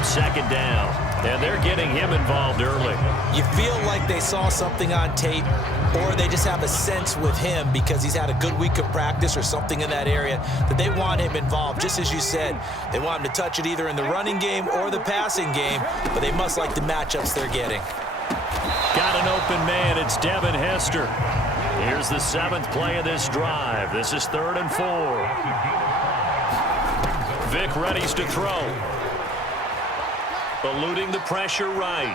up second down. And they're getting him involved early. You feel like they saw something on tape, or they just have a sense with him because he's had a good week of practice or something in that area that they want him involved. Just as you said, they want him to touch it either in the running game or the passing game, but they must like the matchups they're getting. Got an open man. It's Devin Hester. Here's the 7th play of this drive. This is 3rd and 4. Vic readies to throw. Eluding the pressure right.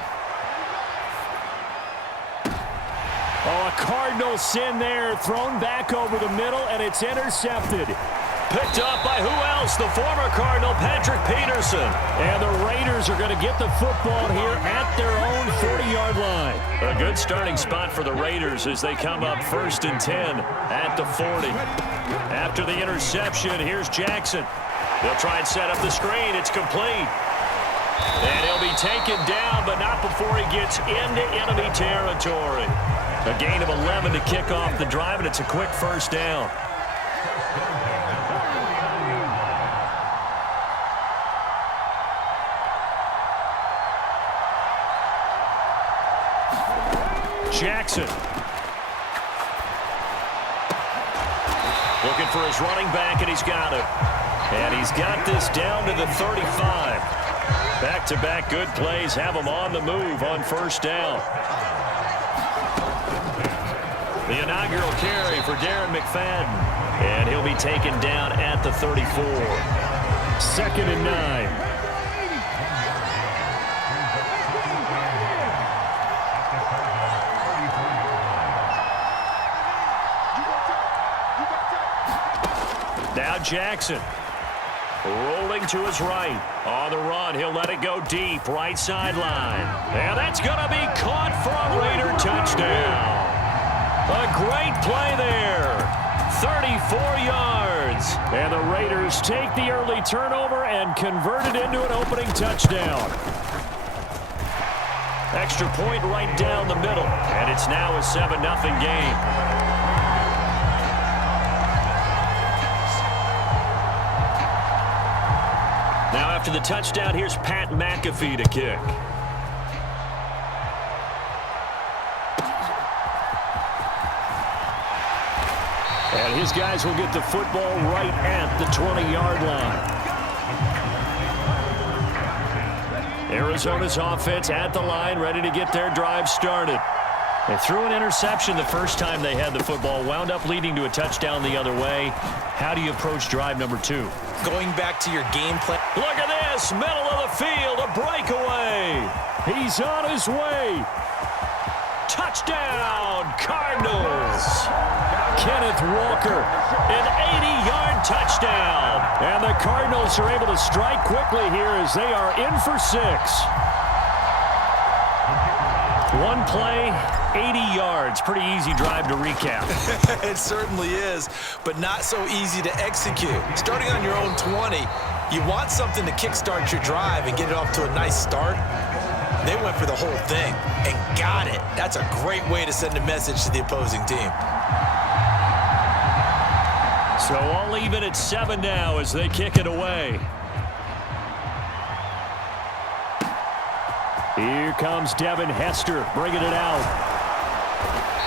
Oh, a Cardinal sin there. Thrown back over the middle, and it's intercepted. Picked up by who else? The former Cardinal, Patrick Peterson. And the Raiders are going to get the football here at their own 40-yard line. A good starting spot for the Raiders as they come up 1st and 10 at the 40. After the interception, here's Jackson. They'll try and set up the screen. It's complete. And he'll be taken down, but not before he gets into enemy territory. A gain of 11 to kick off the drive, and it's a quick 1st down. Jackson. Looking for his running back, and he's got it. And he's got this down to the 35. Back-to-back good plays have him on the move on 1st down. The inaugural carry for Darren McFadden. And he'll be taken down at the 34. 2nd and 9. Now Jackson. Rolling to his right. On the run, he'll let it go deep. Right sideline. And that's going to be caught for a Raider touchdown. A great play there. 34 yards. And the Raiders take the early turnover and convert it into an opening touchdown. Extra point right down the middle. And it's now a 7-0 game. Now after the touchdown, here's Pat McAfee to kick. And his guys will get the football right at the 20-yard line. Arizona's offense at the line, ready to get their drive started. They threw an interception the first time they had the football, wound up leading to a touchdown the other way. How do you approach drive number 2? Going back to your game plan. Look at this, middle of the field, a breakaway. He's on his way. Touchdown, Cardinals. Kenneth Walker, an 80-yard touchdown. And the Cardinals are able to strike quickly here as they are in for 6. One play, 80 yards. Pretty easy drive to recap. It certainly is, but not so easy to execute. Starting on your own 20, you want something to kickstart your drive and get it off to a nice start. They went for the whole thing and got it. That's a great way to send a message to the opposing team. So all even at 7 now as they kick it away. Here comes Devin Hester bringing it out.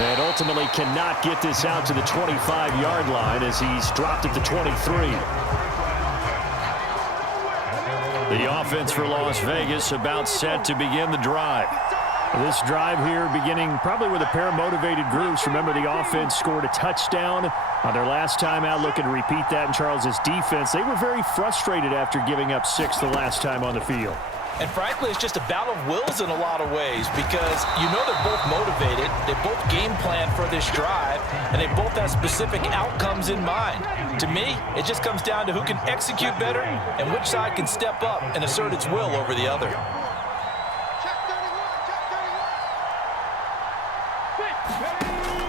And ultimately cannot get this out to the 25-yard line as he's dropped at the 23. The offense for Las Vegas about set to begin the drive. This drive here beginning probably with a pair of motivated groups. Remember, the offense scored a touchdown on their last time out, looking to repeat that in Charles's defense. They were very frustrated after giving up 6 the last time on the field. And frankly, it's just a battle of wills in a lot of ways because you know they're both motivated, they both game plan for this drive, and they both have specific outcomes in mind. To me, it just comes down to who can execute better and which side can step up and assert its will over the other.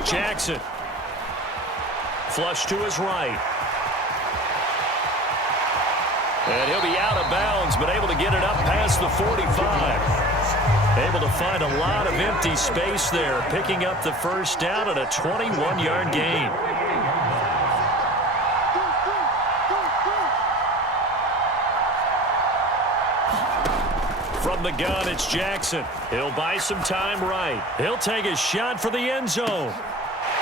Jackson. Flush to his right. And he'll be out of bounds, but able to get it up past the 45. Able to find a lot of empty space there, picking up the first down at a 21-yard gain. From the gun, it's Jackson. He'll buy some time right. He'll take a shot for the end zone.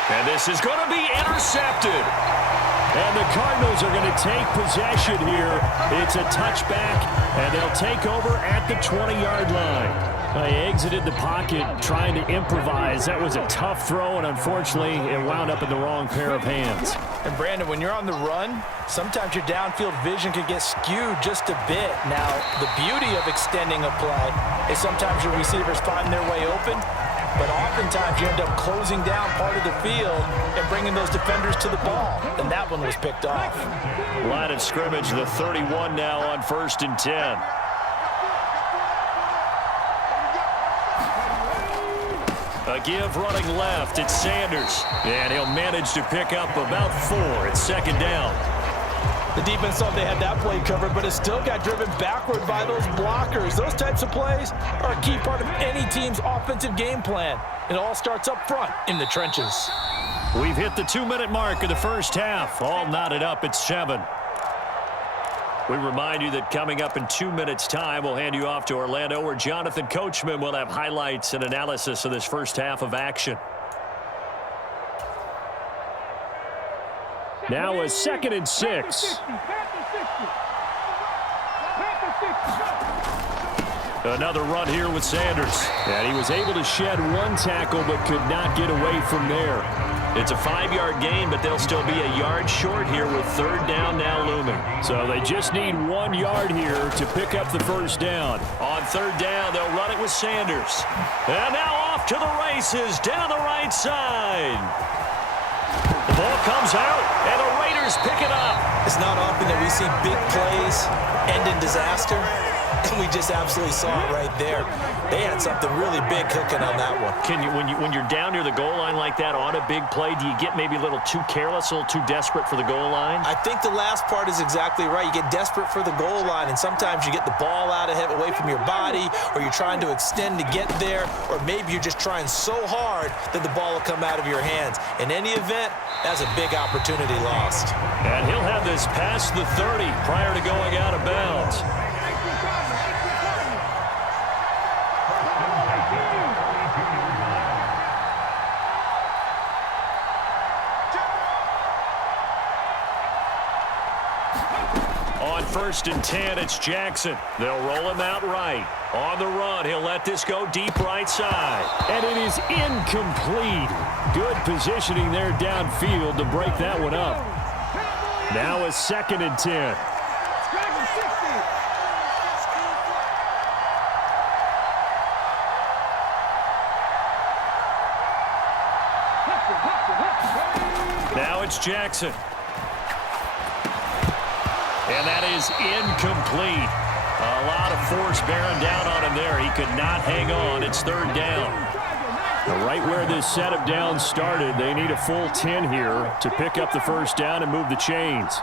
And this is going to be intercepted. And the Cardinals are going to take possession here. It's a touchback, and they'll take over at the 20-yard line. They exited the pocket trying to improvise. That was a tough throw, and unfortunately, it wound up in the wrong pair of hands. And, Brandon, when you're on the run, sometimes your downfield vision can get skewed just a bit. Now, the beauty of extending a play is sometimes your receivers find their way open, but oftentimes you end up closing down part of the field and bringing those defenders to the ball. And that one was picked off. Line of scrimmage, the 31 now on 1st and 10. A give running left, it's Sanders. And he'll manage to pick up about 4. It's 2nd down. The defense thought they had that play covered, but it still got driven backward by those blockers. Those types of plays are a key part of any team's offensive game plan. It all starts up front in the trenches. We've hit the 2-minute mark of the first half. All knotted up at 7. We remind you that coming up in 2 minutes' time, we'll hand you off to Orlando, where Jonathan Coachman will have highlights and analysis of this first half of action. Now a 2nd and 6. Another run here with Sanders. And he was able to shed 1 tackle but could not get away from there. It's a 5-yard gain, but they'll still be a yard short here with 3rd down now looming. So they just need 1 yard here to pick up the first down. On 3rd down, they'll run it with Sanders. And now off to the races down the right side. The ball comes out, and the Raiders pick it up. It's not often that we see big plays end in disaster, and we just absolutely saw it right there. They had something really big cooking on that one. Can you, when you're down near the goal line like that on a big play, do you get maybe a little too careless, a little too desperate for the goal line? I think the last part is exactly right. You get desperate for the goal line, and sometimes you get the ball out ahead, away from your body, or you're trying to extend to get there, or maybe you're just trying so hard that the ball will come out of your hands. In any event, that's a big opportunity lost. And he'll have this past the 30 prior to going out of bounds. On 1st and 10, it's Jackson. They'll roll him out right. On the run, he'll let this go deep right side. And it is incomplete. Good positioning there downfield to break that one up. Now a 2nd and 10. Now it's Jackson. And that is incomplete. A lot of force bearing down on him there. He could not hang on. It's 3rd down. Right where this set of downs started, they need a full 10 here to pick up the first down and move the chains.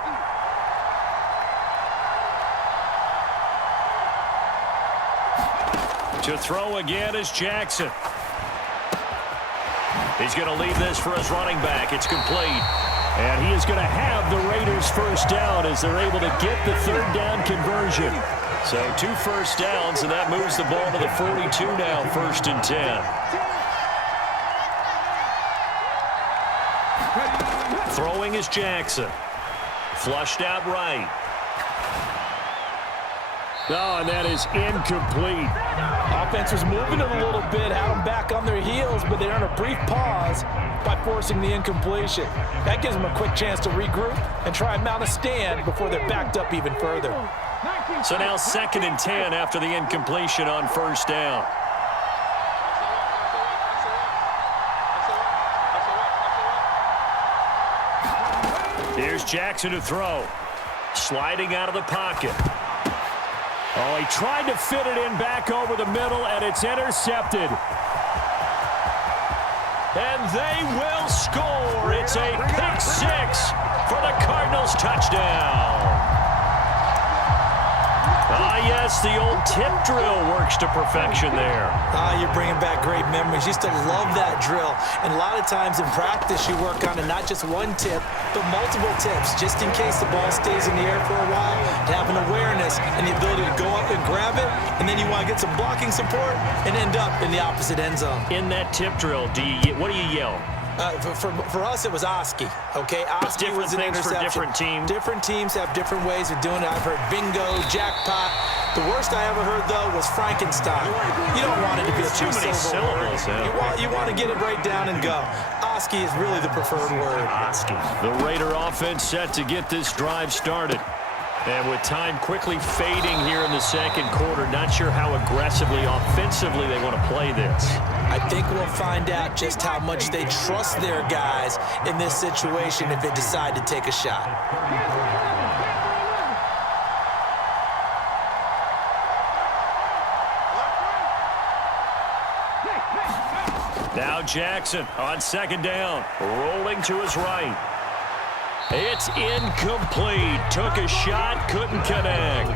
To throw again is Jackson. He's going to leave this for his running back. It's complete. And he is going to have the Raiders first down as they're able to get the 3rd down conversion. So 2 first downs, and that moves the ball to the 42 now, 1st and 10. Throwing is Jackson. Flushed out right. Oh, and that is incomplete. Offense was moving it a little bit, had them back on their heels, but they earned a brief pause by forcing the incompletion. That gives them a quick chance to regroup and try and mount a stand before they're backed up even further. So now 2nd and 10 after the incompletion on 1st down. Here's Jackson to throw. Sliding out of the pocket. Oh, he tried to fit it in back over the middle, and it's intercepted. And they will score. It's a pick 6 for the Cardinals touchdown. Ah, yes, the old tip drill works to perfection there. You're bringing back great memories. Used to love that drill. And a lot of times in practice, you work on it, not just one tip, but multiple tips, just in case the ball stays in the air for a while, to have an awareness and the ability to go up and grab it, and then you want to get some blocking support and end up in the opposite end zone. In that tip drill, what do you yell? For us, it was Oski, okay? Oski different was an things interception. for different teams. Different teams have different ways of doing it. I've heard bingo, jackpot. The worst I ever heard, though, was Frankenstein. You don't want it to be a too many syllables. You want to get it right down and go. Oski is really the preferred word. Oski. The Raider offense set to get this drive started. And with time quickly fading here in the second quarter, not sure how aggressively, offensively they want to play this. I think we'll find out just how much they trust their guys in this situation if they decide to take a shot. Now Jackson on second down, rolling to his right. It's incomplete. Took a shot, couldn't connect.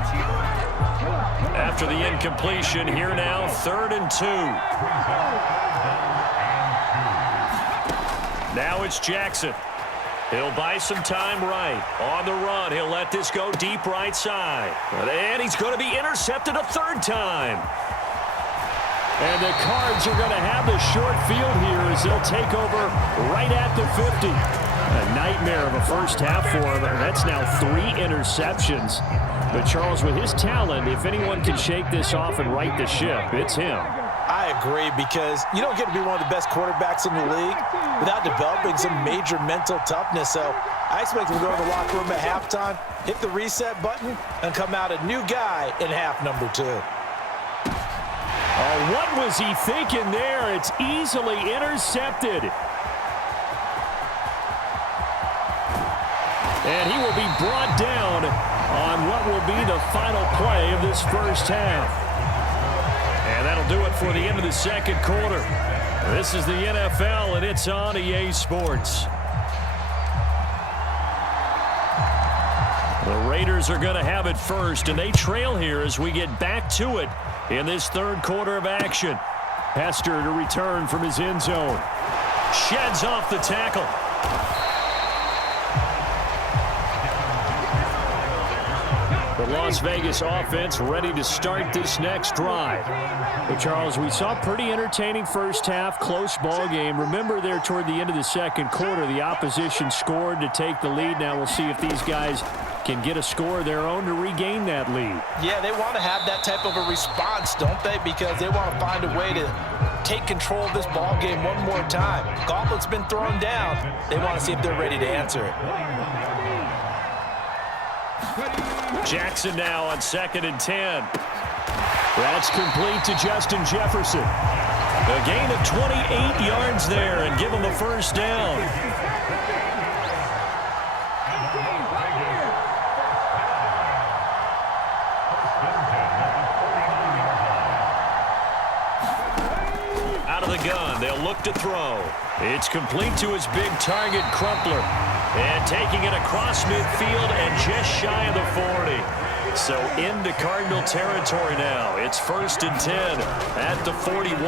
After the incompletion, here now, 3rd and 2. Now it's Jackson. He'll buy some time right. On the run, he'll let this go deep right side. And he's going to be intercepted a 3rd time. And the Cards are going to have the short field here as they'll take over right at the 50. A nightmare of a first half for him. That's now 3 interceptions. But Charles, with his talent, if anyone can shake this off and right the ship, it's him. I agree, because you don't get to be one of the best quarterbacks in the league without developing some major mental toughness. So I expect him to go to the locker room at halftime, hit the reset button, and come out a new guy in half number 2. Oh, what was he thinking there? It's easily intercepted. And he will be brought down on what will be the final play of this first half. And that'll do it for the end of the second quarter. This is the NFL, and it's on EA Sports. The Raiders are going to have it first, and they trail here as we get back to it in this third quarter of action. Hester to return from his end zone. Sheds off the tackle. The Las Vegas offense ready to start this next drive. But Charles, we saw a pretty entertaining first half, close ball game. Remember there toward the end of the second quarter, the opposition scored to take the lead. Now we'll see if these guys can get a score of their own to regain that lead. Yeah, they want to have that type of a response, don't they? Because they want to find a way to take control of this ball game one more time. Gauntlet's been thrown down. They want to see if they're ready to answer it. Jackson now on 2nd and 10. That's complete to Justin Jefferson. A gain of 28 yards there and give him the first down. Out of the gun, they'll look to throw. It's complete to his big target, Crumpler. And taking it across midfield and just shy of the 40. So into Cardinal territory now. It's 1st and 10 at the 41.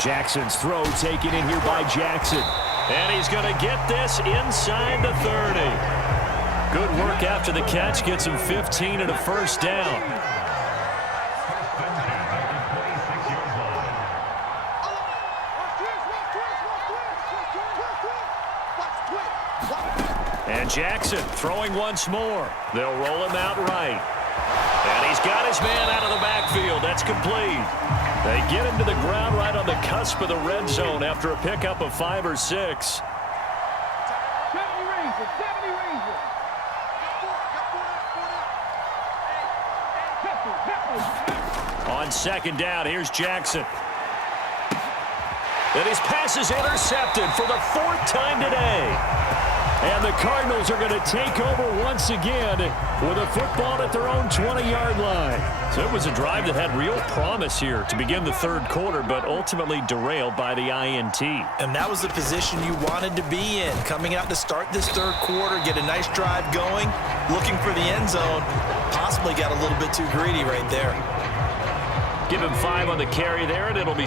Jackson's throw taken in here by Jackson. And he's going to get this inside the 30. Good work after the catch. Gets him 15 and a first down. And Jackson throwing once more. They'll roll him out right. And he's got his man out of the backfield. That's complete. They get him to the ground right on the cusp of the red zone after a pickup of 5 or 6. On 2nd down, here's Jackson. And his pass is intercepted for the 4th time today. And the Cardinals are going to take over once again with a football at their own 20-yard line. So it was a drive that had real promise here to begin the third quarter, but ultimately derailed by the INT. And that was the position you wanted to be in. Coming out to start this third quarter, get a nice drive going, looking for the end zone. Possibly got a little bit too greedy right there. Give him 5 on the carry there, and it'll be